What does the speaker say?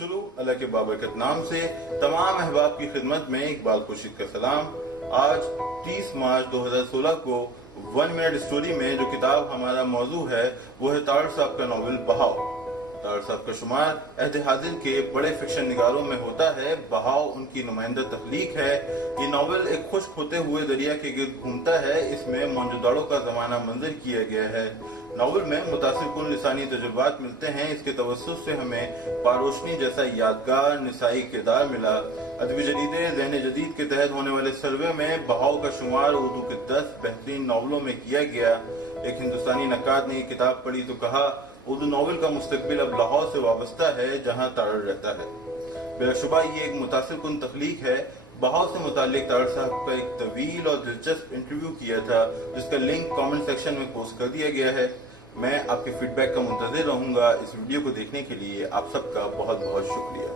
शुरू अल्लाह के बाबरकत नाम से तमाम अहबाब की खिदमत में इकबाल खुर्शीद का सलाम। आज 30 मार्च 2016 को 1 मिनट स्टोरी में जो किताब हमारा मौजू है वो है तारड़ साहब का नॉवल बहाव। तारड़ साहब का शुमार अहद हाजिर के बड़े फिक्शन निगारों में होता है। बहाव उनकी नुमाइंदा तख्लीक है। ये नॉवल एक खुश्क होते हुए दरिया के गिर्द घूमता है। इसमें मौजूदाड़ों का जमाना मंजर किया गया है। नॉवल में मुतासिरकुन लिसानी तजुर्बात मिलते हैं। इसके तवस्सुस से हमें पारोशनी जैसा यादगार निसाई किरदार मिला। अदबी जदीदे ज़हन जदीद के तहत होने वाले सर्वे में बहाव का शुमार उर्दू के 10 बेहतरीन नॉवलों में किया गया। एक हिंदुस्तानी नक्काद ने ये किताब पढ़ी तो कहा, उर्दू नॉवल का मुस्तकबिल अब लाहौर से वाबस्ता है जहाँ तारड़ रहता है। बिलाशुबा ये एक मुतासिरकुन तख्लीक है। बहाव से मुतालिक तारड़ साहब का एक तवील और दिलचस्प इंटरव्यू किया था जिसका लिंक कमेंट सेक्शन में पोस्ट कर दिया गया है। मैं आपके फीडबैक का मुंतज़िर रहूंगा। इस वीडियो को देखने के लिए आप सबका बहुत बहुत शुक्रिया।